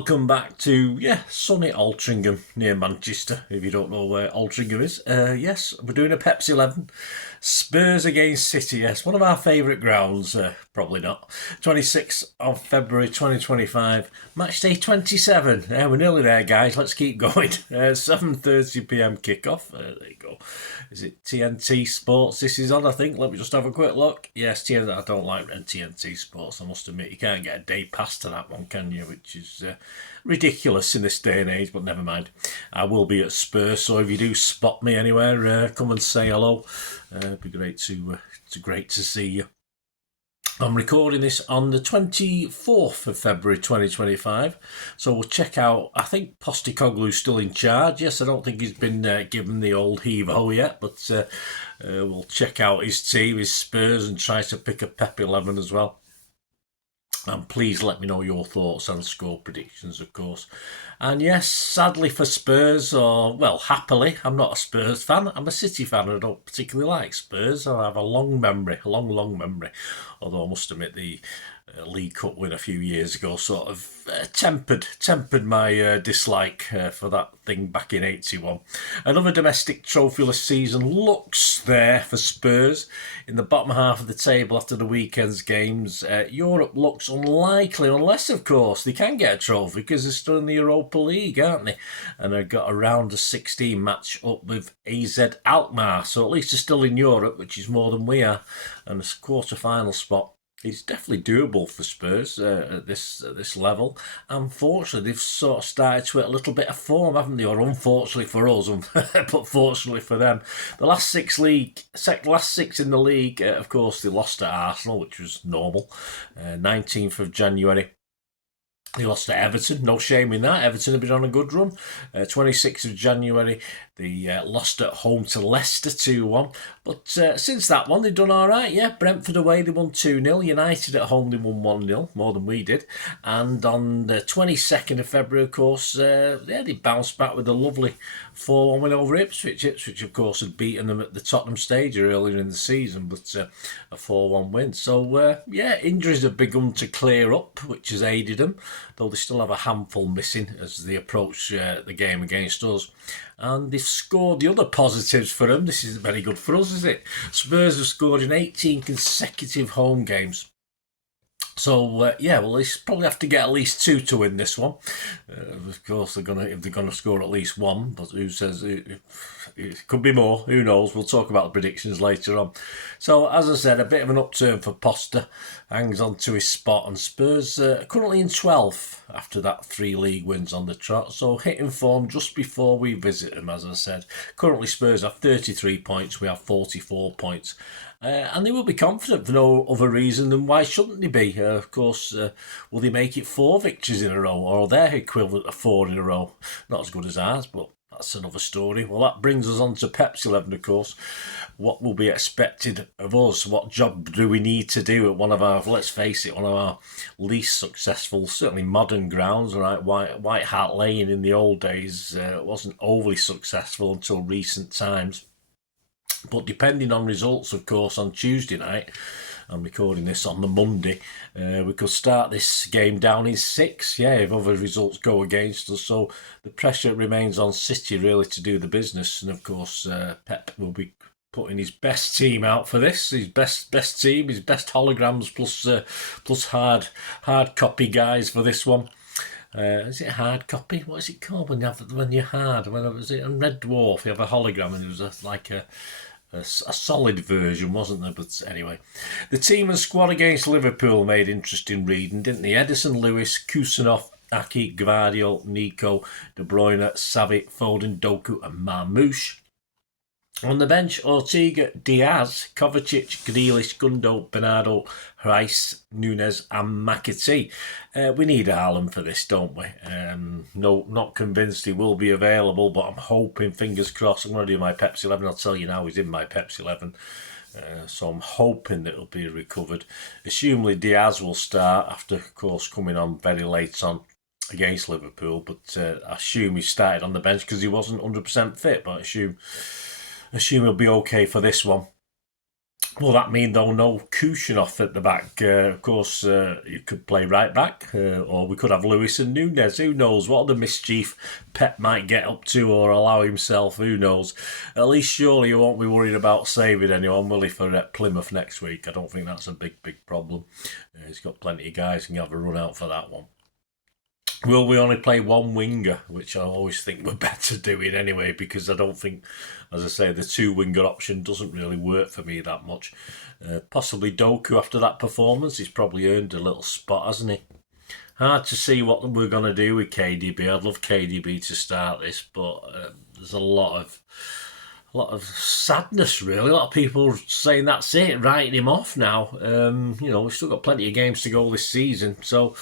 welcome back to, sunny Altrincham near Manchester, if you don't know where Altrincham is. Yes, we're doing a Pepsi 11. Spurs against City, yes, one of our favourite grounds, probably not. 26th of February 2025, match day 27. We're nearly there, guys, let's keep going. 7:30pm kickoff, there you go. Is it TNT Sports this is on, I think? Let me just have a quick look. Yes, TNT, I don't like TNT Sports, I must admit. You can't get a day pass to that one, can you? Which is ridiculous in this day and age, but never mind. I will be at Spurs, so if you do spot me anywhere, come and say hello. It'd be great to see you. I'm recording this on the 24th of February 2025, so we'll check out, I think Postecoglou's still in charge. Yes, I don't think he's been given the old heave-ho yet, but we'll check out his team, his Spurs, and try to pick a Pep 11 as well. And please let me know your thoughts and score predictions, of course. And yes, sadly for Spurs, or, well, happily, I'm not a Spurs fan. I'm a City fan. I don't particularly like Spurs. I have a long memory, long memory. Although I must admit the League Cup win a few years ago sort of tempered my dislike for that thing back in 81. Another domestic trophyless season looks there for Spurs in the bottom half of the table after the weekend's games. Europe looks unlikely unless, of course, they can get a trophy because they're still in the Europa League, aren't they? And they've got a round of 16 match up with AZ Alkmaar, so at least they're still in Europe, which is more than we are, and a quarter-final spot. It's definitely doable for Spurs at this level. Unfortunately, they've sort of started to hit a little bit of form, haven't they? Or unfortunately for us, but fortunately for them. The last six in the league, of course, they lost at Arsenal, which was normal. 19th of January. They lost to Everton, no shame in that. Everton have been on a good run. 26th of January, they lost at home to Leicester 2-1. But since that one, they've done all right, yeah. Brentford away, they won 2-0. United at home, they won 1-0, more than we did. And on the 22nd of February, of course, they bounced back with a lovely 4-1 win over Ipswich. Ipswich, of course, had beaten them at the Tottenham stage earlier in the season, but a 4-1 win. So, injuries have begun to clear up, which has aided them, though they still have a handful missing as they approach the game against us. And they've scored the other positives for them. This isn't very good for us, is it? Spurs have scored in 18 consecutive home games. So well, they probably have to get at least two to win this one. Of course, if they're gonna score at least one, but who says it could be more? Who knows? We'll talk about the predictions later on. So, as I said, a bit of an upturn for Poster, hangs on to his spot, and Spurs currently in 12th after that 3 league wins on the trot. So, hitting form just before we visit them, as I said. Currently, Spurs have 33 points. We have 44 points. And they will be confident for no other reason than why shouldn't they be? Of course, will they make it 4 victories in a row, or their equivalent of 4 in a row? Not as good as ours, but that's another story. Well, that brings us on to Pepsi 11, of course. What will be expected of us? What job do we need to do at one of our, let's face it, one of our least successful, certainly modern grounds, right? White Hart Lane in the old days wasn't overly successful until recent times. But depending on results, of course, on Tuesday night, I'm recording this on the Monday, we could start this game down in 6, if other results go against us. So the pressure remains on City, really, to do the business. And, of course, Pep will be putting his best team out for this, his best team, his best holograms, plus hard copy guys for this one. Is it hard copy? What is it called when you're hard? When was it on Red Dwarf? You have a hologram, and it was a solid version, wasn't there? But anyway, the team and squad against Liverpool made interesting reading, didn't they? Edison, Lewis, Kusanov, Aki, Gvardiol, Nico, De Bruyne, Savic, Foden, Doku, and Marmoush. On the bench, Ortega, Diaz, Kovacic, Grealish, Gundo, Bernardo, Rice, Nunes and McAtee. We need Haaland for this, don't we? No, not convinced he will be available, but I'm hoping, fingers crossed, I'm going to do my Pepsi 11. I'll tell you now, he's in my Pepsi 11. So I'm hoping that it'll be recovered. Assumably Diaz will start after, of course, coming on very late on against Liverpool, but I assume he started on the bench because he wasn't 100% fit, but I assume he'll be okay for this one. Will that mean, though, no Kushinoff at the back? Of course, you could play right back, or we could have Lewis and Nunez. Who knows what other mischief Pep might get up to or allow himself? Who knows? At least surely you won't be worried about saving anyone, will he, for Plymouth next week? I don't think that's a big problem. He's got plenty of guys who can have a run out for that one. Will we only play one winger, which I always think we're better doing anyway, because I don't think, as I say, the two winger option doesn't really work for me that much. Possibly Doku after that performance. He's probably earned a little spot, hasn't he? Hard to see what we're going to do with KDB. I'd love KDB to start this, but there's a lot of sadness, really. A lot of people saying that's it, writing him off now. We've still got plenty of games to go this season, so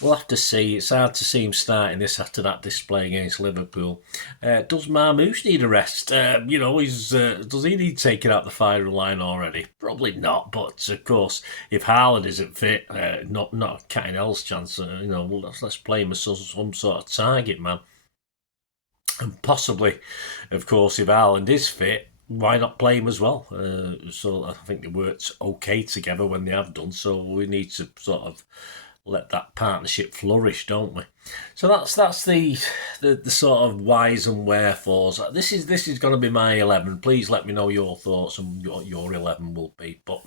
we'll have to see. It's hard to see him starting this after that display against Liverpool. Does Marmoush need a rest? Does he need taking out the firing line already? Probably not, but of course, if Haaland isn't fit, not a cat in hell's chance. Let's play him as some sort of target man. And possibly, of course, if Haaland is fit, why not play him as well? So I think they worked okay together when they have done, so we need to sort of let that partnership flourish, don't we? So that's the sort of whys and wherefores. This is going to be my 11. Please let me know your thoughts and what your 11 will be. But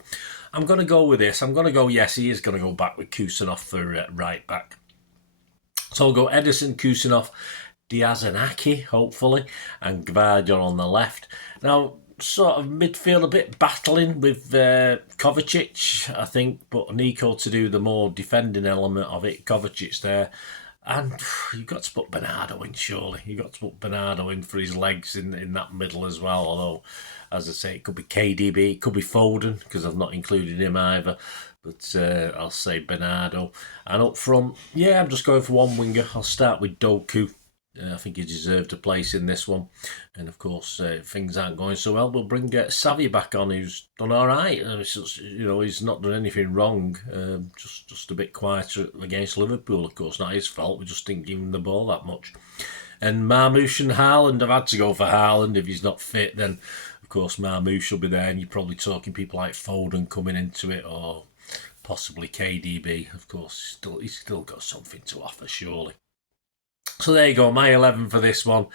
I'm going to go with this. I'm going to go, yes, he is going to go back with Kusanov for right back. So I'll go Ederson, Kusanov, Diaz and Aki, hopefully, and Gvardiol on the left. Now, sort of midfield a bit battling with Kovacic, I think, but Nico to do the more defending element of it. Kovacic there. And you've got to put Bernardo in, surely. You've got to put Bernardo in for his legs in that middle as well. Although, as I say, it could be KDB, it could be Foden, because I've not included him either. But I'll say Bernardo. And up front, yeah, I'm just going for one winger. I'll start with Doku. I think he deserved a place in this one. And of course, if things aren't going so well, we'll bring Savvy back on, who's done all right. He's not done anything wrong. Just a bit quieter against Liverpool, of course. Not his fault. We just didn't give him the ball that much. And Marmoush and Haaland, I've had to go for Haaland. If he's not fit, then of course Marmoush will be there. And you're probably talking people like Foden coming into it, or possibly KDB. Of course, he's still got something to offer, surely. So there you go, my 11 for this one.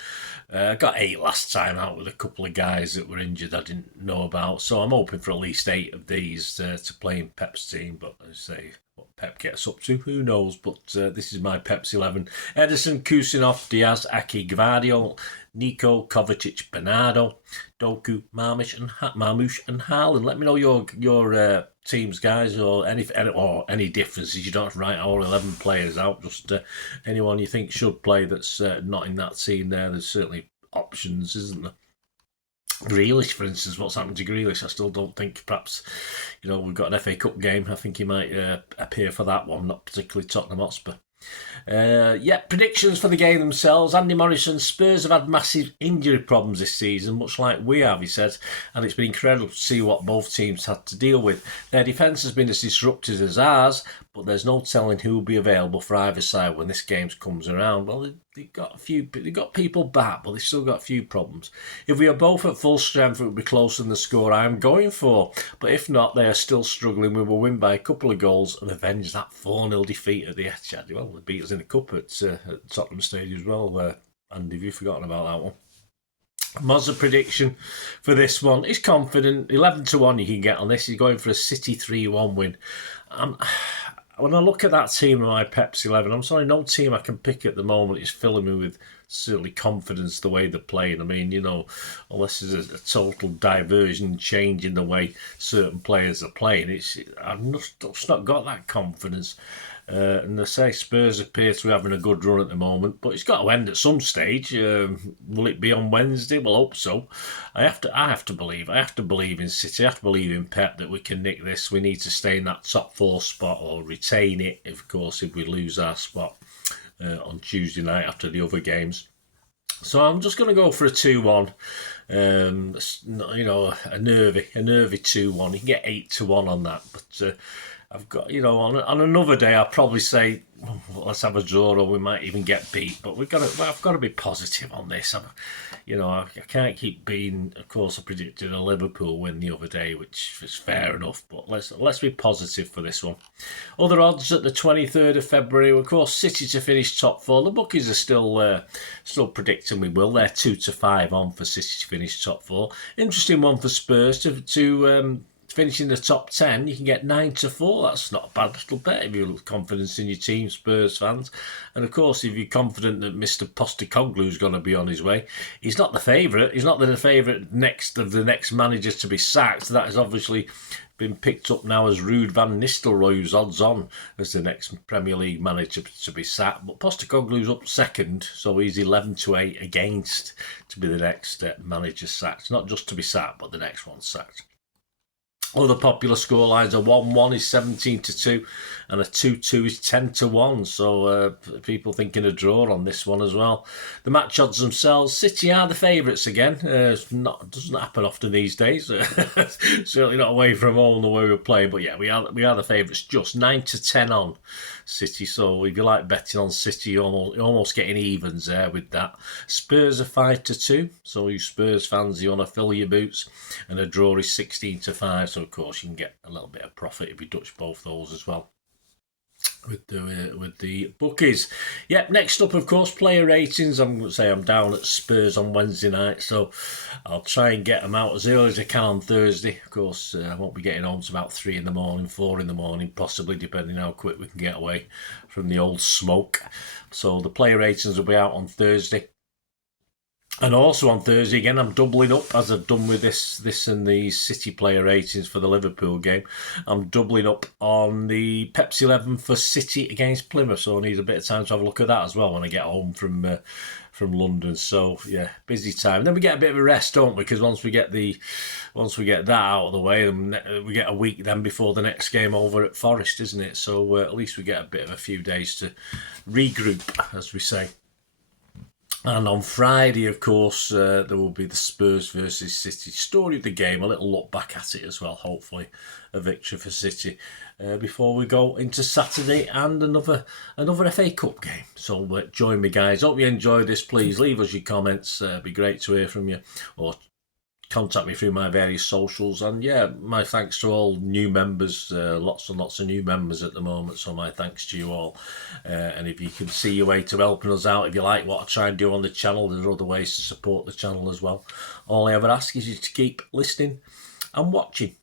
I got 8 last time out with a couple of guys that were injured I didn't know about. So I'm hoping for at least 8 of these to play in Pep's team. But as I say, what Pep gets up to, who knows. But this is my Pep's 11. Ederson, Kusanov, Diaz, Aki, Gvardiol, Nico, Kovacic, Bernardo, Doku, Marmoush and Haaland. Let me know your teams, guys, or any differences. You don't have to write all 11 players out. Just anyone you think should play that's not in that team there. There's certainly options, isn't there? Grealish, for instance, what's happened to Grealish? I still don't think, perhaps, we've got an FA Cup game. I think he might appear for that one, not particularly Tottenham Hotspur. Predictions for the game themselves. Andy Morrison, Spurs have had massive injury problems this season, much like we have, he says, and it's been incredible to see what both teams had to deal with. Their defence has been as disrupted as ours, but there's no telling who will be available for either side when this game comes around. Well, they've got people back, but they've still got a few problems. If we are both at full strength, it would be closer than the score I am going for. But if not, they are still struggling. We will win by a couple of goals and avenge that 4-0 defeat at the Etihad. Well, they beat us in the cup at Tottenham Stadium as well. Andy, have you forgotten about that one? Moz's prediction for this one is confident. 11-1 you can get on this. He's going for a City 3-1 win. When I look at that team in my Pepsi 11, I'm sorry, no team I can pick at the moment is filling me with certainly confidence the way they're playing. I mean, unless there's a total diversion change in the way certain players are playing, I've just not got that confidence. And they say Spurs appear to be having a good run at the moment, but it's got to end at some stage. Will it be on Wednesday? We'll hope so. I have to believe. I have to believe in City. I have to believe in Pep that we can nick this. We need to stay in that top 4 spot or retain it, of course, if we lose our spot on Tuesday night after the other games. So I'm just going to go for a 2-1. A nervy 2-1. You can get 8-1 on that, but I've got, on another day, I'll probably say, well, let's have a draw, or we might even get beat. But I've got to be positive on this. I can't keep being. Of course, I predicted a Liverpool win the other day, which is fair enough. But let's be positive for this one. Other odds at the 23rd of February, of course, City to finish top four. The bookies are still predicting we will. They're 2-5 on for City to finish top four. Interesting one for Spurs to finish in the top 10. You can get 9-4. That's not a bad little bet if you've confidence in your team, Spurs fans. And of course, if you're confident that Mr. Postecoglou is going to be on his way, he's not the favourite. He's not the favourite next of the next manager to be sacked. That has obviously been picked up now as Ruud van Nistelrooy, who's odds on as the next Premier League manager to be sacked. But Postecoglou's up second, so he's 11-8 against to be the next manager sacked. Not just to be sacked, but the next one sacked. Other popular scorelines: a 1-1 is 17-2 and a 2-2 is 10-1. So people thinking a draw on this one as well. The match odds themselves: City are the favourites again. Doesn't happen often these days. Certainly not away from home the way we play. But yeah, we are the favourites. Just 9-10 on City. So if you like betting on City, you're almost getting evens there with that. Spurs are 5-2. So you Spurs fans, you want to fill your boots. And a draw is 16-5. So of course you can get a little bit of profit if you touch both those as well with the bookies. Yep, next up, of course, player ratings. I'm going to say I'm down at Spurs on Wednesday night, so I'll try and get them out as early as I can on Thursday. Of course, I won't be getting home to about 3 in the morning, 4 in the morning, possibly, depending how quick we can get away from the old smoke. So the player ratings will be out on Thursday. And also on Thursday, again, I'm doubling up, as I've done with this and the City player ratings for the Liverpool game. I'm doubling up on the Pepsi 11 for City against Plymouth, so I need a bit of time to have a look at that as well when I get home from London. So yeah, busy time. Then we get a bit of a rest, don't we? Because once we get that out of the way, we get a week then before the next game over at Forest, isn't it? So at least we get a bit of a few days to regroup, as we say. And on Friday, of course, there will be the Spurs versus City story of the game, a little look back at it as well, hopefully a victory for City, before we go into Saturday and another FA Cup game. So join me, guys. Hope you enjoyed this. Please leave us your comments. It'd be great to hear from you, or contact me through my various socials. And yeah, my thanks to all new members, lots and lots of new members at the moment, so my thanks to you all. And if you can see your way to helping us out, if you like what I try and do on the channel, there's other ways to support the channel as well. All I ever ask is you to keep listening and watching.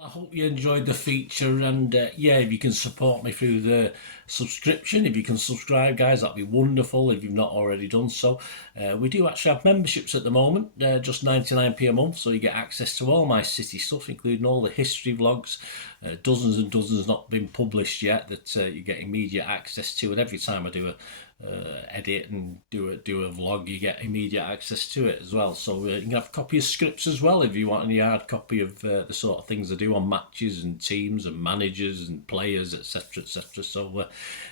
I hope you enjoyed the feature, and yeah, if you can support me through the subscription, if you can subscribe, guys, that'd be wonderful if you've not already done so. We do actually have memberships at the moment, just 99p a month, so you get access to all my City stuff, including all the history vlogs, dozens and dozens not been published yet that you get immediate access to, and every time I do a edit and do a vlog, you get immediate access to it as well. So you can have a copy of scripts as well if you want any hard copy of the sort of things I do on matches and teams and managers and players, etc, etc. So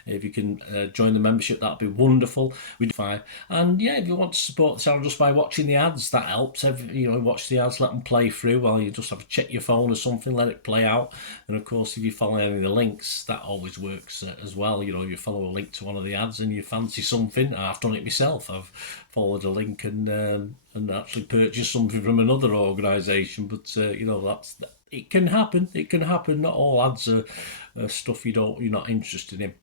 if you can join the membership, that'd be wonderful. We do fine. And yeah, if you want to support the channel just by watching the ads, that helps. Watch the ads, let them play through while you just have to check your phone or something, let it play out. And of course, if you follow any of the links, that always works as well. You follow a link to one of the ads and you fancy something. I've done it myself. I've followed a link and actually purchased something from another organisation. But it can happen. It can happen. Not all ads are stuff you're not interested in.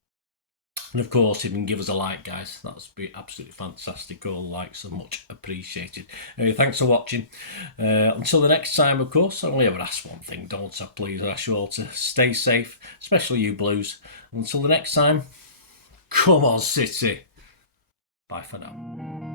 And of course, if you can give us a like, guys, that's be absolutely fantastic. All likes are much appreciated. Anyway, thanks for watching. Until the next time, of course, I only ever ask one thing, don't I? Please, I ask you all to stay safe, especially you Blues. Until the next time, come on, City. Bye for now.